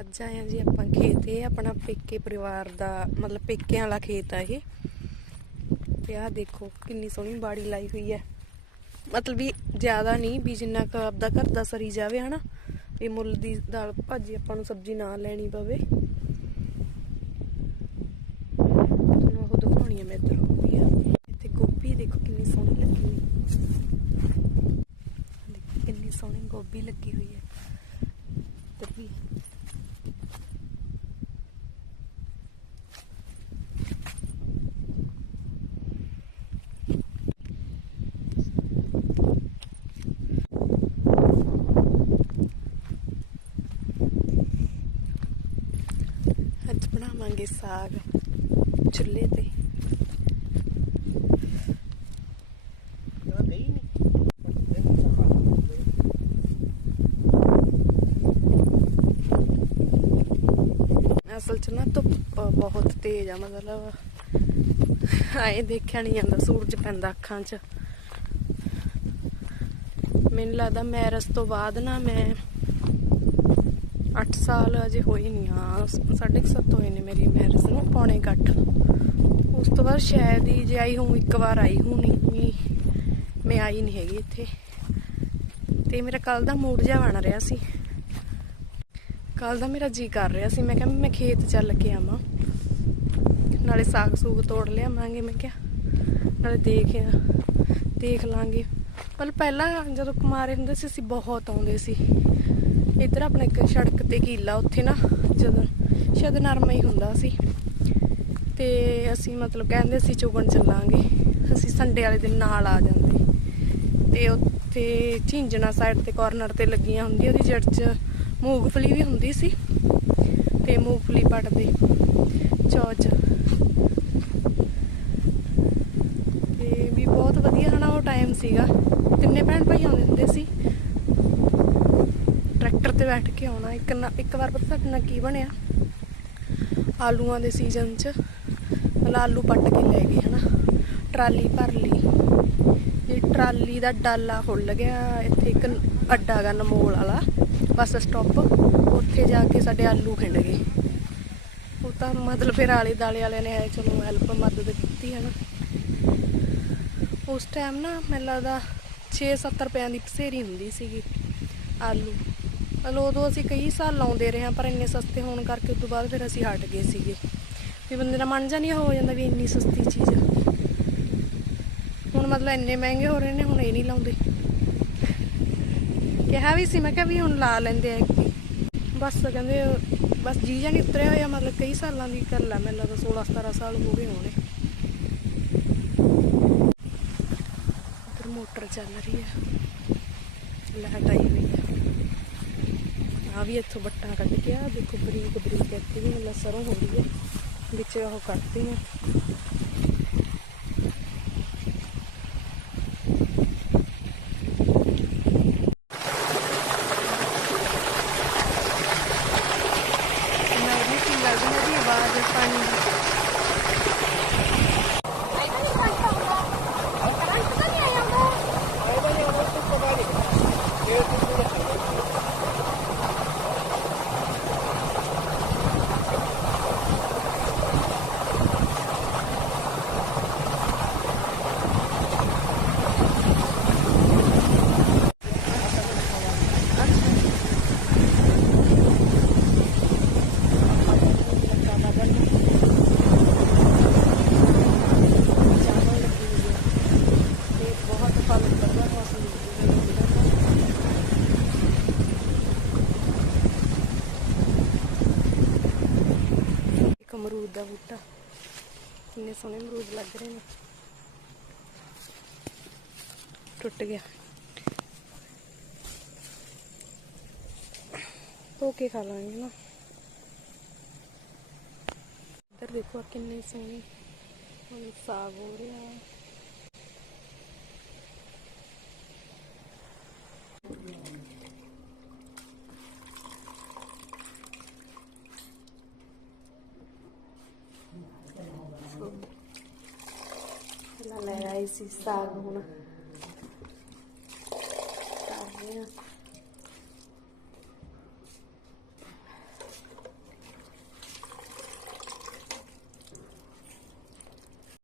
ਅੱਜ ਆਏ ਆ ਜੀ ਆਪਾਂ ਖੇਤ, ਇਹ ਆਪਣਾ ਪੇਕੇ ਪਰਿਵਾਰ ਦਾ, ਮਤਲਬ ਪੇਕਿਆਂ ਵਾਲਾ ਖੇਤ ਆ ਇਹ। ਤੇ ਆਹ ਦੇਖੋ ਕਿੰਨੀ ਸੋਹਣੀ ਬਾੜੀ ਲਾਈ ਹੋਈ ਹੈ। ਮਤਲਬ ਵੀ ਜ਼ਿਆਦਾ ਨਹੀਂ, ਵੀ ਜਿੰਨਾ ਕੁ ਆਪਦਾ ਘਰ ਦਾ ਸਰੀ ਜਾਵੇ, ਹਨਾ। ਵੀ ਮੁੱਲ ਦੀ ਦਾਲ ਭਾਜੀ ਆਪਾਂ ਨੂੰ ਸਬਜ਼ੀ ਨਾ ਲੈਣੀ ਪਵੇ। ਤੁਹਾਨੂੰ ਉਹ ਦਿਖਾਉਣੀ ਹੈ ਮੈਂ ਇੱਧਰ ਗੋਭੀ ਆ। ਇੱਥੇ ਗੋਭੀ ਦੇਖੋ ਕਿੰਨੀ ਸੋਹਣੀ ਲੱਗੀ ਹੋਈ। ਕਿੰਨੀ ਸੋਹਣੀ ਗੋਭੀ ਲੱਗੀ ਹੋਈ ਹੈ ਇੱਧਰ ਵੀ ਅੱਜ ਬਣਾਵਾਂਗੇ ਸਾਗ ਚੁੱਲ੍ਹੇ ਤੇ। ਅਸਲ ਚ ਨਾ ਧੁੱਪ ਬਹੁਤ ਤੇਜ਼ ਆ, ਮਤਲਬ ਆਏ ਦੇਖਿਆ ਨਹੀਂ ਜਾਂਦਾ, ਸੂਰਜ ਪੈਂਦਾ ਅੱਖਾਂ 'ਚ। ਮੈਨੂੰ ਲੱਗਦਾ ਮੈਰਸ ਤੋਂ ਬਾਅਦ ਨਾ ਮੈਂ 8 ਸਾਲ ਅਜੇ ਹੋਏ ਨਹੀਂ ਆ, ਸਾਢੇ ਕੁ ਸੱਤ ਹੋਏ ਨੇ ਮੇਰੀ ਮੈਰਿਜ ਨੂੰ, ਪੌਣੇ 8 ਉਸ ਤੋਂ ਬਾਅਦ ਸ਼ਾਇਦ ਹੀ ਜੇ ਆਈ ਹੂੰ ਇੱਕ ਵਾਰ ਆਈ ਹੂੰ ਨਹੀਂ ਮੈਂ ਆਈ ਨਹੀਂ ਹੈਗੀ ਇੱਥੇ। ਤੇ ਮੇਰਾ ਕੱਲ ਦਾ ਮੂਡ ਜਿਹਾ ਬਣ ਰਿਹਾ ਸੀ। ਕੱਲ ਦਾ ਮੇਰਾ ਜੀ ਕਰ ਰਿਹਾ ਸੀ, ਮੈਂ ਕਿਹਾ ਮੈਂ ਖੇਤ ਚੱਲ ਕੇ ਆਵਾਂ। ਨਾਲੇ ਸਾਗ ਸੂਗ ਤੋੜ ਲਿਆਵਾਂਗੇ, ਮੈਂ ਕਿਹਾ। ਨਾਲੇ ਦੇਖ ਦੇਖ ਲਾਂਗੇ। ਪਰ ਪਹਿਲਾਂ ਜਦੋਂ ਕੁਮਾਰੇ ਹੁੰਦੇ ਸੀ, ਅਸੀਂ ਬਹੁਤ ਆਉਂਦੇ ਸੀ। ਇੱਧਰ ਆਪਣਾ ਇੱਕ ਸੜਕ ਤੇ ਕੀਲਾ ਉੱਥੇ ਨਾ, ਜਦੋਂ ਸ਼ਾਇਦ ਨਰਮਾ ਹੀ ਹੁੰਦਾ ਸੀ। ਤੇ ਅਸੀਂ ਮਤਲਬ ਕਹਿੰਦੇ ਸੀ ਚੁਗਣ ਚੱਲਾਂਗੇ। ਅਸੀਂ ਸੰਡੇ ਵਾਲੇ ਦਿਨ ਨਾਲ ਆ ਜਾਂਦੇ। ਤੇ ਉੱਥੇ ਝਿੰਜਣਾ ਸਾਈਡ ਤੇ ਕਾਰਨਰ ਤੇ ਲੱਗੀਆਂ ਹੁੰਦੀਆਂ ਉਹਦੀ ਜੜ 'ਚ ਮੂੰਗਫਲੀ ਵੀ ਹੁੰਦੀ ਸੀ। ਤੇ ਮੂੰਗਫਲੀ ਪੱਟਦੇ। ਚੌਚ ਤੇ ਵੀ ਬਹੁਤ ਵਧੀਆ ਹਨਾ, ਉਹ ਟਾਈਮ ਸੀਗਾ। ਤਿੰਨੇ ਭੈਣ ਭਾਈ ਆਉਂਦੇ ਹੁੰਦੇ ਸੀ। ਤੇ ਬੈਠ ਕੇ ਆਉਣਾ। ਇੱਕ ਨਾ ਇੱਕ ਵਾਰ ਪਤਾ ਸਾਡੇ ਨਾਲ ਕੀ ਬਣਿਆ? ਆਲੂਆਂ ਦੇ ਸੀਜ਼ਨ 'ਚ। ਮਤਲਬ ਆਲੂ ਪੱਟ ਕੇ ਲੈ ਗਏ, ਹਨਾ। ਟਰਾਲੀ ਭਰ ਲਈ। ਇਹ ਟਰਾਲੀ ਦਾ ਡਾਲਾ ਖੁੱਲ ਗਿਆ। ਇੱਥੇ ਇੱਕ ਅੱਡਾ ਗਾ ਨਮੋਲ ਵਾਲਾ। ਬੱਸ ਸਟਾਪ ਉੱਥੇ ਜਾ ਕੇ ਸਾਡੇ ਆਲੂ ਖਿੰਡ ਗਏ। ਉਹ ਤਾਂ ਮਤਲਬ ਫਿਰ ਆਲੇ ਦਾਲੇ ਵਾਲਿਆਂ ਨੇ ਆਏ, ਚਲੋ ਹੈਲਪ ਮਦਦ ਕੀਤੀ ਹੈ ਨਾ ਉਸ ਟਾਈਮ ਨਾ ਮੈਨੂੰ ਲੱਗਦਾ 6-7 ਰੁਪਿਆਂ ਦੀ ਪਸੇਰੀ ਹੁੰਦੀ ਸੀਗੀ ਆਲੂ। ਮਤਲਬ ਉਦੋਂ ਅਸੀਂ ਕਈ ਸਾਲ ਲਾਉਂਦੇ ਰਹੇ ਹਾਂ, ਪਰ ਇੰਨੇ ਸਸਤੇ ਹੋਣ ਕਰਕੇ ਉਸ ਤੋਂ ਬਾਅਦ ਫਿਰ ਅਸੀਂ ਹਟ ਗਏ ਸੀਗੇ। ਵੀ ਬੰਦੇ ਦਾ ਮਨ ਜਾ ਨਹੀਂ ਹੋ ਜਾਂਦਾ ਵੀ ਇੰਨੀ ਸਸਤੀ ਚੀਜ਼ ਹੁਣ ਮਤਲਬ ਇੰਨੇ ਮਹਿੰਗੇ ਹੋ ਰਹੇ ਨੇ, ਹੁਣ ਇਹ ਨਹੀਂ ਲਾਉਂਦੇ। ਕਿਹਾ ਵੀ ਸੀ, ਮੈਂ ਕਿਹਾ ਵੀ ਹੁਣ ਲਾ ਲੈਂਦੇ ਆ ਕਿ ਬਸ ਕਹਿੰਦੇ, ਬਸ ਜੀ ਜਾਂ ਨਹੀਂ ਉਤਰਿਆ ਹੋਇਆ, ਮਤਲਬ ਕਈ ਸਾਲਾਂ ਦੀ ਗੱਲ ਆ, ਮੈਨੂੰ ਲੱਗਦਾ 16 17 ਸਾਲ ਹੋ ਗਏ ਹੋਣੇ। ਇੱਧਰ ਮੋਟਰ ਚੱਲ ਰਹੀ ਹੈ ਲੈ ਆਈ ਆ ਵੀ ਇੱਥੋਂ ਬੱਟਾਂ ਕੱਢ ਕੇ ਆ, ਦੇਖੋ ਬਰੀਕ ਬਰੀਕ ਇੱਥੇ ਵੀ ਮਤਲਬ ਸਰੋਂ ਹੋ ਰਹੀ ਹੈ ਵਿੱਚ ਉਹ ਕੱਢਦੇ ਆ। ਲੱਗਦੀ ਸੀ ਲੱਗਦੀ ਉਹਦੀ ਆਵਾਜ਼ ਪਾਣੀ ਦੀ ਚਾਵਲ ਲੱਗੀ ਹੋਈ ਹੈ ਤੇ ਬਹੁਤ ਫਲ ਉੱਤਰਦਾ ਮੌਸਮ ਇੱਕ ਅਮਰੂਦ ਦਾ ਬੂਟਾ। ਕਿੰਨੇ ਸੋਹਣੇ ਅਮਰੂਦ ਲੱਗ ਰਹੇ ਨੇ। ਟੁੱਟ ਗਿਆ। ਧੋ ਕੇ ਖਾ ਲਾਂਗੇ ਨਾ। ਇੱਧਰ ਦੇਖੋ ਆਹ ਕਿੰਨੇ ਸੋਹਣੇ। ਹੁਣ ਸਾਗ ਹੋ ਰਿਹਾ। ਹੈ esse sarro, né? Tá vendo?